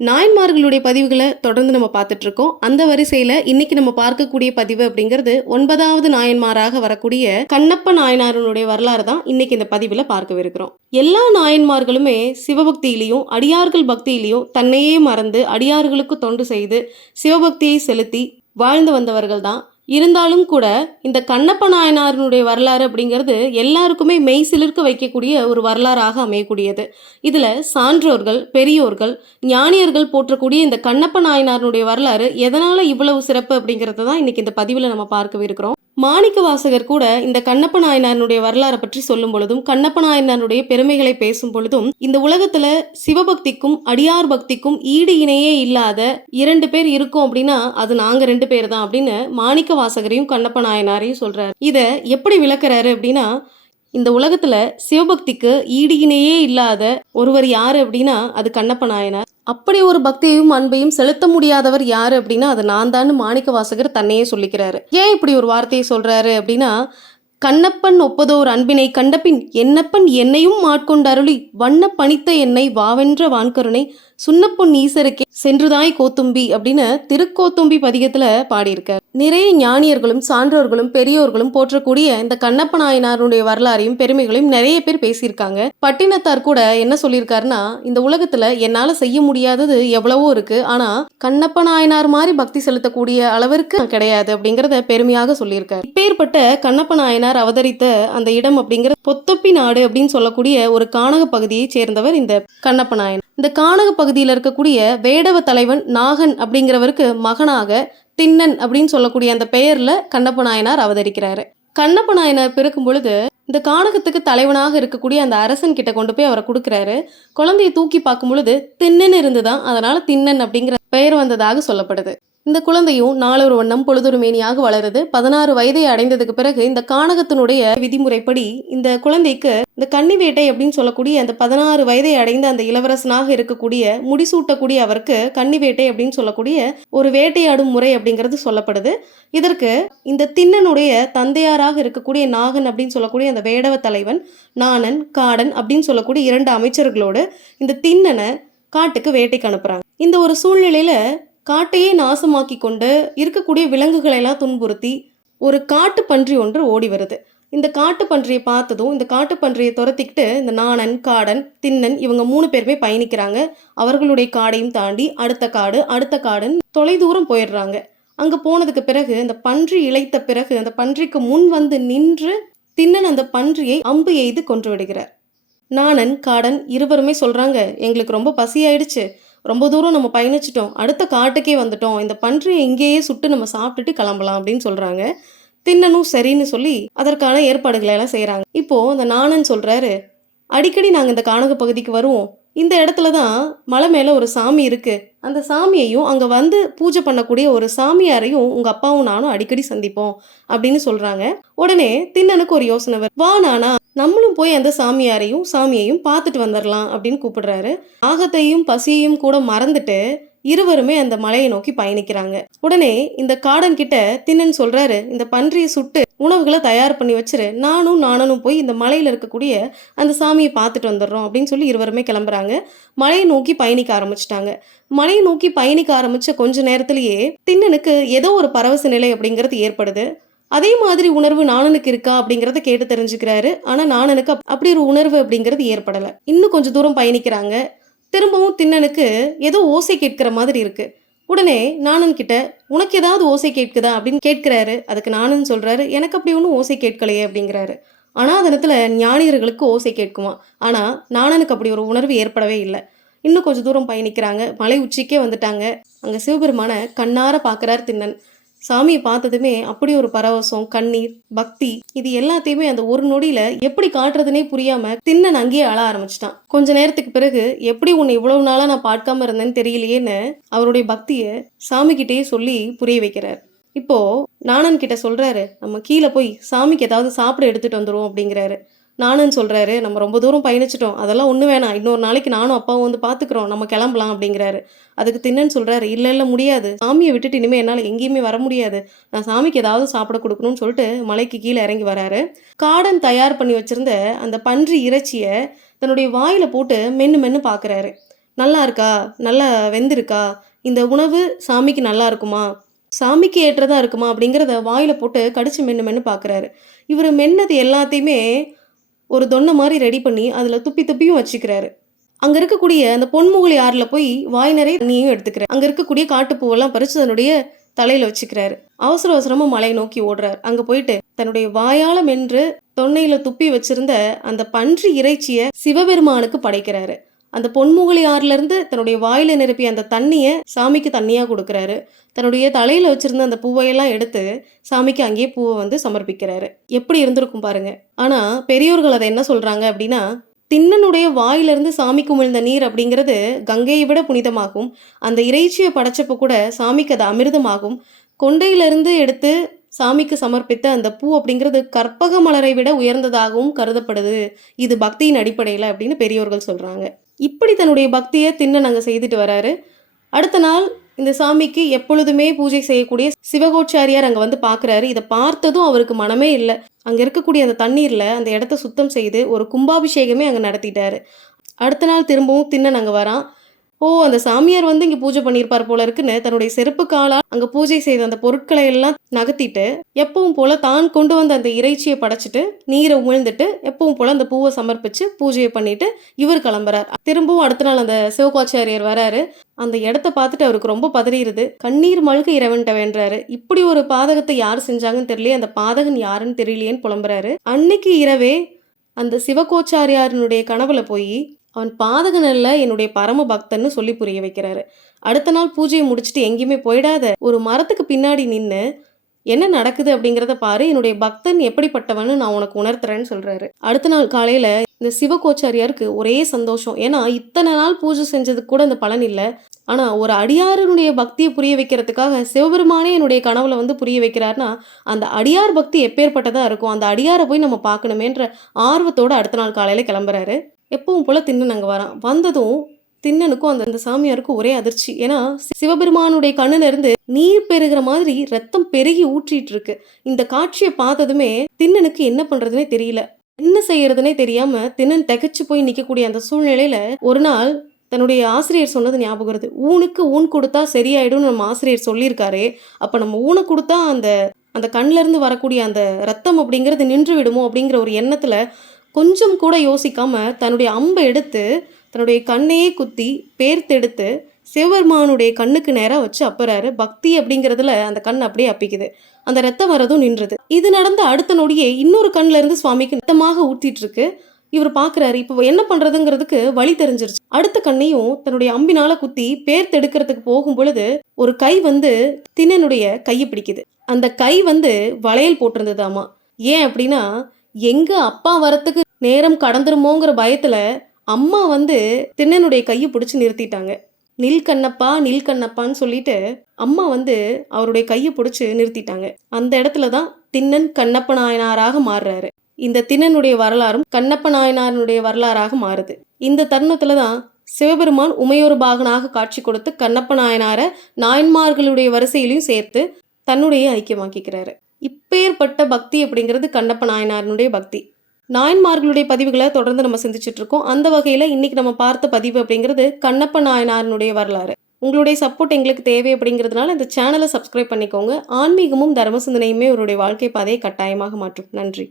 நாயன்மார்களுடைய பதிவுகளை தொடர்ந்து நம்ம பார்த்துட்டு இருக்கோம். அந்த வரிசையில இன்னைக்கு நம்ம பார்க்கக்கூடிய பதிவு அப்படிங்கிறது 9வது நாயன்மாராக வரக்கூடிய கண்ணப்ப நாயனாருடைய வரலாறு தான் இன்னைக்கு இந்த பதிவுல பார்க்கவிருக்கிறோம். எல்லா நாயன்மார்களுமே சிவபக்தியிலையும் அடியார்கள் பக்தியிலையும் தன்னையே மறந்து அடியார்களுக்கு தொண்டு செய்து சிவபக்தியை செலுத்தி வாழ்ந்து வந்தவர்கள் தான். இருந்தாலும் கூட இந்த கண்ணப்ப நாயனாருடைய வரலாறு அப்படிங்கிறது எல்லாருக்குமே மெய் சிலிர்க்க வைக்கக்கூடிய ஒரு வரலாறாக அமையக்கூடியது. இதுல சான்றோர்கள், பெரியோர்கள், ஞானியர்கள் போற்றக்கூடிய இந்த கண்ணப்ப நாயனாருடைய வரலாறு எதனால இவ்வளவு சிறப்பு அப்படிங்கறத தான் இன்னைக்கு இந்த பதிவுல நம்ம பார்க்கவிருக்கிறோம். மாணிக்க வாசகர் கூட இந்த கண்ணப்ப நாயனாருடைய வரலாறை பற்றி சொல்லும் பொழுதும் கண்ணப்ப நாயனாருடைய பெருமைகளை பேசும் பொழுதும் இந்த உலகத்துல சிவபக்திக்கும் அடியார் பக்திக்கும் ஈடு இணையே இல்லாத 2 பேர் இருக்கோம் அப்படின்னா அது நாங்க 2 பேர் தான் அப்படின்னு மாணிக்க வாசகரையும் கண்ணப்ப நாயனாரையும் சொல்றாரு. இத எப்படி விளக்குறாரு அப்படின்னா, இந்த உலகத்துல சிவபக்திக்கு ஈடு இணையே இல்லாத ஒருவர் யாரு அப்படின்னா அது கண்ணப்ப நாயனார். அப்படி ஒரு பக்தியையும் அன்பையும் செலுத்த முடியாதவர் யாரு அப்படின்னா அது நான் தான் மாணிக்க வாசகர் தன்னையே சொல்லிக்கிறாரு. ஏன் இப்படி ஒரு வார்த்தையை சொல்றாரு அப்படின்னா, கண்ணப்பன் ஒப்பதோர் அன்பினை கண்டபின் என்னப்பன் என்னையும் மாட்கொண்டருளி வண்ண பணித்த என்னை வாவென்ற வான்கருணை சுண்ணப்பொன் ஈசருக்கே சென்றுதாய் கோத்தும்பி அப்படின்னு திருக்கோத்தும்பி பதிகத்துல பாடியிருக்கார். நிறைய ஞானியர்களும் சான்றோர்களும் பெரியோர்களும் போற்றக்கூடிய இந்த கண்ணப்ப நாயனாருடைய வரலாறையும் பெருமைகளையும் நிறைய பேர் பேசியிருக்காங்க. பட்டினத்தார் கூட என்ன சொல்லியிருக்காருன்னா, இந்த உலகத்துல என்னால செய்ய முடியாதது எவ்வளவோ இருக்கு, ஆனா கண்ணப்ப நாயனார் மாதிரி பக்தி செலுத்தக்கூடிய அளவிற்கு கிடையாது அப்படிங்கறத பெருமையாக சொல்லியிருக்காரு. இப்பேற்பட்ட கண்ணப்ப நாயனார் அவதரித்த அந்த இடம் அப்படிங்கிற பொத்தொப்பி நாடு அப்படின்னு சொல்லக்கூடிய ஒரு கானக பகுதியை சேர்ந்தவர் இந்த கண்ணப்ப நாயனார். இந்த கானக பகுதியில் இருக்கக்கூடிய வேடவ தலைவன் நாகன் அப்படிங்கிறவருக்கு மகனாக திண்ணன் அப்படின்னு சொல்லக்கூடிய அந்த பெயர்ல கண்ணப்ப நாயனார் அவதரிக்கிறாரு. கண்ணப்ப நாயனார் பிறக்கும் பொழுது இந்த கானகத்துக்கு தலைவனாக இருக்கக்கூடிய அந்த அரசன் கிட்ட கொண்டு போய் அவரை கொடுக்குறாரு. குழந்தையை தூக்கி பார்க்கும் பொழுது திண்ணன் இருந்துதான், அதனால திண்ணன் அப்படிங்கிற பெயர் வந்ததாக சொல்லப்படுது. இந்த குழந்தையும் நாளொரு வண்ணம் பொழுதொரு மேனியாக வளருது. 16 வயதை அடைந்ததுக்கு பிறகு இந்த கானகத்தினுடைய விதிமுறைப்படி இந்த குழந்தைக்கு இந்த கன்னி வேட்டை அப்படின்னு சொல்லக்கூடிய அந்த 16 வயதை அடைந்த அந்த இளவரசனாக இருக்கக்கூடிய முடிசூட்டக்கூடிய அவருக்கு கன்னி வேட்டை அப்படின்னு சொல்லக்கூடிய ஒரு வேட்டையாடும் முறை அப்படிங்கிறது சொல்லப்படுது. இதற்கு இந்த திண்ணனுடைய தந்தையாராக இருக்கக்கூடிய நாகன் அப்படின்னு சொல்லக்கூடிய அந்த வேடவ தலைவன் நாணன் காடன் அப்படின்னு சொல்லக்கூடிய 2 அமைச்சர்களோடு இந்த திண்ணனை காட்டுக்கு வேட்டைக்கு அனுப்புறாங்க. இந்த ஒரு சூழ்நிலையில காட்டையே நாசமாக்கி கொண்டு இருக்கக்கூடிய விலங்குகளை எல்லாம் துன்புறுத்தி ஒரு காட்டு பன்றி ஒன்று ஓடி வருது. இந்த காட்டு பன்றியை பார்த்ததும் இந்த காட்டு பன்றியை துரத்திக்கிட்டு இந்த நாணன் காடன் திண்ணன் இவங்க 3 பேருமே பயணிக்கிறாங்க. அவர்களுடைய காடையும் தாண்டி அடுத்த காடுன்னு தொலைதூரம் போயிடுறாங்க. அங்க போனதுக்கு பிறகு இந்த பன்றி இளைத்த பிறகு அந்த பன்றிக்கு முன் வந்து நின்று திண்ணன் அந்த பன்றியை அம்பு எய்து கொன்று விடுகிறார். நாணன் காடன் இருவருமே சொல்றாங்க, எங்களுக்கு ரொம்ப பசி ஆயிடுச்சு, ரொம்ப தூரம் நம்ம பயணிச்சிட்டோம், அடுத்த காட்டுக்கே வந்துட்டோம், இந்த பன்றியை இங்கேயே சுட்டு நம்ம சாப்பிட்டுட்டு கிளம்பலாம் அப்படின்னு சொல்றாங்க. திண்ணனும் சரின்னு சொல்லி அதற்கான ஏற்பாடுகளை எல்லாம் செய்யறாங்க. இப்போ இந்த நாணன் சொல்றாரு, அடிக்கடி நாங்க இந்த கானக பகுதிக்கு வருவோம், இந்த இடத்துல தான் மலை மேல ஒரு சாமி இருக்கு, அந்த சாமியையும் அங்க வந்து பூஜை பண்ணக்கூடிய ஒரு சாமியாரையும் உங்க அப்பாவும் நானும் அடிக்கடி சந்திப்போம் அப்படின்னு சொல்றாங்க. உடனே திண்ணனுக்கு ஒரு யோசனை வரும், வா நானா நம்மளும் போய் அந்த சாமியையும் பார்த்துட்டு வந்துடலாம் அப்படின்னு கூப்பிடுறாரு. ஆகத்தையும் பசியையும் கூட மறந்துட்டு இருவருமே அந்த மலையை நோக்கி பயணிக்கிறாங்க. உடனே இந்த காடன் கிட்ட திண்ணன் சொல்றாரு, இந்த பன்றியை சுட்டு உணவுகளை தயார் பண்ணி வச்சிரு, நானும் போய் இந்த மலையில இருக்கக்கூடிய அந்த சாமியை பார்த்துட்டு வந்துடுறோம் அப்படின்னு சொல்லி இருவருமே கிளம்புறாங்க. மலையை நோக்கி பயணிக்க ஆரம்பிச்சிட்டாங்க. மலையை நோக்கி பயணிக்க ஆரம்பிச்ச கொஞ்ச நேரத்திலேயே திண்ணனுக்கு ஏதோ ஒரு பரவச நிலை அப்படிங்கிறது ஏற்படுது. அதே மாதிரி உணர்வு நாணனுக்கு இருக்கா அப்படிங்கறத கேட்டு தெரிஞ்சுக்கிறாரு. ஆனா நாணனுக்கு அப்படி ஒரு உணர்வு அப்படிங்கிறது ஏற்படல. இன்னும் கொஞ்சம் தூரம் பயணிக்கிறாங்க. திரும்பவும் திண்ணனுக்கு ஏதோ ஓசை கேட்கிற மாதிரி இருக்கு. உடனே நாணன் கிட்ட உனக்கு ஏதாவது ஓசை கேட்குதா அப்படின்னு கேட்கிறாரு. அதுக்கு நாணன் சொல்றாரு, எனக்கு அப்படி ஒன்றும் ஓசை கேட்கலையே அப்படிங்கிறாரு. அனாதனத்துல ஞானியர்களுக்கு ஓசை கேட்குமா, ஆனா நாணனுக்கு அப்படி ஒரு உணர்வு ஏற்படவே இல்லை. இன்னும் கொஞ்சம் தூரம் பயணிக்கிறாங்க. மலை உச்சிக்கே வந்துட்டாங்க. அங்க சிவபெருமான கண்ணார பாக்குறார் திண்ணன். சாமியை பார்த்ததுமே அப்படி ஒரு பரவசம், கண்ணீர், பக்தி, இது எல்லாத்தையுமே அந்த ஒரு நொடியில எப்படி காட்டுறதுனே புரியாம திண்ணன் அங்கேயே அழ ஆரம்பிச்சிட்டான். கொஞ்ச நேரத்துக்கு பிறகு எப்படி உன்னை இவ்வளவு நாளா நான் பார்க்காம இருந்தேன்னு தெரியலையேன்னு அவருடைய பக்தியை சாமி கிட்டேயே சொல்லி புரிய வைக்கிறார். இப்போ நாணன் கிட்ட சொல்றாரு, நம்ம கீழே போய் சாமிக்கு ஏதாவது சாப்பிட எடுத்துட்டு வந்துருவோம் அப்படிங்கிறாரு. நானும் சொல்றாரு, நம்ம ரொம்ப தூரம் பயணிச்சிட்டோம், அதெல்லாம் ஒண்ணு வேணாம், இன்னொரு நாளைக்கு நானும் அப்பாவும் வந்து பாத்துக்கிறோம், நம்ம கிளம்பலாம் அப்படிங்கிறாரு. அதுக்கு திண்ணன் சொல்றாரு, இல்ல முடியாது, சாமியை விட்டுட்டு இனிமே என்னால எங்கேயுமே வர முடியாது, நான் சாமிக்கு ஏதாவது சாப்பிட கொடுக்கணும்னு சொல்லிட்டு மலைக்கு கீழே இறங்கி வராரு. காடன் தயார் பண்ணி வச்சிருந்த அந்த பன்றி இறைச்சிய தன்னுடைய வாயில போட்டு மென்னு பாக்குறாரு. நல்லா இருக்கா? நல்லா வெந்திருக்கா? இந்த உணவு சாமிக்கு நல்லா இருக்குமா? சாமிக்கு ஏற்றதா இருக்குமா? அப்படிங்கிறத வாயில போட்டு கடிச்சு மென்னு மென்னு பார்க்குறாரு. இவரு மென்னது எல்லாத்தையுமே ஒரு தொன்ன மாரி ரெடி பண்ணி, அதில துப்பி துப்பியும் வச்சுக்கிறாரு. அங்க இருக்கக்கூடிய அந்த பொன்முகலி ஆறுல போய் வாய் நிறைய தண்ணியும் எடுத்துக்கிறாரு. அங்க இருக்கக்கூடிய காட்டுப்பூவெல்லாம் பறிச்சு தன்னுடைய தலையில வச்சுக்கிறாரு. அவசர அவசரமா மலைய நோக்கி ஓடுறாரு. அங்க போயிட்டு தன்னுடைய வாயால மென்று தொண்டையில துப்பி வச்சிருந்த அந்த பன்றி இறைச்சிய சிவபெருமானுக்கு படைக்கிறாரு. அந்த பொன்முகலி ஆறுலேருந்து தன்னுடைய வாயில நிரப்பிய அந்த தண்ணிய சாமிக்கு தண்ணியா குடுக்குறாரு. தன்னுடைய தலையில வச்சிருந்த அந்த பூவையெல்லாம் எடுத்து சாமிக்கு அங்கேயே பூவ வந்து சமர்ப்பிக்கிறாரு. எப்படி இருந்திருக்கும் பாருங்க. ஆனா பெரியோர்கள் அத என்ன சொல்றாங்க அப்படின்னா, திண்ணனுடைய வாயிலிருந்து சாமிக்கு உமிழ்ந்த நீர் அப்படிங்கிறது கங்கையை விட புனிதமாகும். அந்த இறைச்சிய படைச்சப்ப கூட சாமிக்கு அது அமிர்தமாகும். கொண்டையிலிருந்து எடுத்து சாமிக்கு சமர்ப்பித்த அந்த பூ அப்படிங்கிறது கற்பக மலரை விட உயர்ந்ததாகவும் கருதப்படுது. இது பக்தியின் அடிப்படையில அப்படின்னு பெரியோர்கள் சொல்றாங்க. இப்படி தன்னுடைய பக்திய திண்ணன் அங்க செய்துட்டு வராரு. அடுத்த நாள் இந்த சாமிக்கு எப்பொழுதுமே பூஜை செய்யக்கூடிய சிவகோச்சாரியார் அங்க வந்து பார்க்குறாரு. இத பார்த்ததும் அவருக்கு மனமே இல்ல. அங்க இருக்கக்கூடிய அந்த தண்ணீர்ல அந்த இடத்த சுத்தம் செய்து ஒரு கும்பாபிஷேகமே அங்க நடத்திட்டாரு. அடுத்த நாள் திரும்பவும் திண்ணன் அங்க வரான். ஓ! அந்த சாமியார் வந்து இங்க பூஜை பண்ணியிருப்பார் போல இருக்குன்னு தன்னுடைய செருப்பு காலால் அங்க பூஜை செய்த அந்த பொருட்களை எல்லாம் நகர்த்திட்டு, எப்பவும் போல தான் கொண்டு வந்த அந்த இறைச்சிய படைச்சுட்டு, நீர உமிழ்ந்துட்டு, எப்பவும் போல அந்த பூவ சமர்ப்பிச்சு பூஜைய பண்ணிட்டு இவர் கிளம்புறார். திரும்பவும் அடுத்த நாள் அந்த சிவகாச்சாரியார் வராரு. அந்த இடத்த பார்த்துட்டு அவருக்கு ரொம்ப பதறிருது. கண்ணீர் மல்க இறைவன்ட்ட வேண்டுறாரு. இப்படி ஒரு பாதகத்த யார் செஞ்சாங்கன்னு தெரியலையே, அந்த பாதகன் யாருன்னு தெரியலையேன்னு புலம்புறாரு. அன்னைக்கு இரவே அந்த சிவகோச்சாரியாரினுடைய கனவுல போயி, அவன் பாதகன் அல்ல, என்னுடைய பரம பக்தன்னு சொல்லி புரிய வைக்கிறாரு. அடுத்த நாள் பூஜைய முடிச்சுட்டு எங்கேயுமே போயிடாத, ஒரு மரத்துக்கு பின்னாடி நின்னு, என்ன நடக்குது அப்படிங்கிறத பாரு, என்னுடைய பக்தன் எப்படிப்பட்டவன்னு நான் உனக்கு உணர்த்துறேன்னு சொல்றாரு. அடுத்த நாள் காலையில இந்த சிவகோச்சாரியாருக்கு ஒரே சந்தோஷம். ஏன்னா இத்தனை நாள் பூஜை செஞ்சதுக்கு கூட அந்த பலன் இல்ல. ஆனா ஒரு அடியாரனுடைய பக்தியை புரிய வைக்கிறதுக்காக சிவபெருமானே என்னுடைய கனவுல வந்து புரிய வைக்கிறாருன்னா, அந்த அடியார் பக்தி எப்பேற்பட்டதா இருக்கும். அந்த அடியாரை போய் நம்ம பார்க்கணுமேன்ற ஆர்வத்தோட அடுத்த நாள் காலையில கிளம்புறாரு. எப்பவும் போல திண்ணன் அங்க வரான். வந்ததும் திண்ணனுக்கும் அந்த சாமியாருக்கும் ஒரே அதிர்ச்சி. ஏன்னா சிவபெருமானுடைய கண்ணுல இருந்து நீர் பெருகிற மாதிரி ரத்தம் பெருகி ஊற்றிட்டு இருக்கு. இந்த காட்சியை பார்த்ததுமே திண்ணனுக்கு என்ன பண்றதுனே தெரியல. என்ன செய்யறதுனே தெரியாம திண்ணன் திகைச்சு போய் நிக்கக்கூடிய அந்த சூழ்நிலையில ஒரு நாள் தன்னுடைய ஆசிரியர் சொன்னது ஞாபகம் வருது. ஊனுக்கு ஊன் கொடுத்தா சரியாயிடும்னு நம்ம ஆசிரியர் சொல்லியிருக்காரே, அப்ப நம்ம ஊனை கொடுத்தா அந்த அந்த கண்ல இருந்து வரக்கூடிய அந்த ரத்தம் அப்படிங்கிறது நின்று விடுமோ அப்படிங்கிற ஒரு எண்ணத்துல கொஞ்சம் கூட யோசிக்காம தன்னுடைய அம்பை எடுத்து தன்னுடைய கண்ணையே குத்தி பேர்த்தெடுத்து சிவபெருமானுடைய கண்ணுக்கு நேராக வச்சு அப்புறாரு. பக்தி அப்படிங்கிறதுல அந்த கண் அப்படியே அப்பிக்குது. அந்த ரத்தம் வரதும் நின்றுது. இது நடந்த அடுத்த நொடியே இன்னொரு கண்ணுல இருந்து சுவாமிக்கு ரத்தமாக ஊத்திட்டு இருக்கு. இவர் பார்க்குறாரு. இப்போ என்ன பண்றதுங்கிறதுக்கு வழி தெரிஞ்சிருச்சு. அடுத்த கண்ணையும் தன்னுடைய அம்பினால குத்தி பேர்த்தெடுக்கிறதுக்கு போகும் பொழுது ஒரு கை வந்து திண்ணனுடைய கையை பிடிக்குது. அந்த கை வந்து வளையல் போட்டிருந்ததாமா. ஏன் அப்படின்னா, எங்க அப்பா வரத்துக்கு நேரம் கடந்துருமோங்கிற பயத்துல அம்மா வந்து திண்ணனுடைய கையை பிடிச்சு நிறுத்திட்டாங்க. நில் கண்ணப்பா நில் கண்ணப்பான்னு சொல்லிட்டு அம்மா வந்து அவருடைய கையை பிடிச்சு நிறுத்திட்டாங்க. அந்த இடத்துல தான் திண்ணன் கண்ணப்ப நாயனாராக மாறுறாரு. இந்த திண்ணனுடைய வரலாறும் கண்ணப்ப நாயனாருடைய வரலாறாக மாறுது. இந்த தருணத்துல தான் சிவபெருமான் உமையொரு பாகனாக காட்சி கொடுத்து கண்ணப்ப நாயனார நாயன்மார்களுடைய வரிசையிலையும் சேர்த்து தன்னுடைய ஐக்கியமாக்கிக்கிறாரு. இப்பேற்பட்ட பக்தி அப்படிங்கிறது கண்ணப்ப நாயனாருடைய பக்தி. நாயன்மார்களுடைய பதிவுகளை தொடர்ந்து நம்ம சிந்திச்சுட்டு இருக்கோம். அந்த வகையில் இன்னைக்கு நம்ம பார்த்த பதிவு அப்படிங்கிறது கண்ணப்ப நாயனாருடைய வரலாறு. உங்களுடைய சப்போர்ட் எங்களுக்கு தேவை அப்படிங்கிறதுனால இந்த சேனலை சப்ஸ்கிரைப் பண்ணிக்கோங்க. ஆன்மீகமும் தர்ம சிந்தனையுமே அவருடைய வாழ்க்கை பாதையை கட்டாயமாக மாற்றும். நன்றி.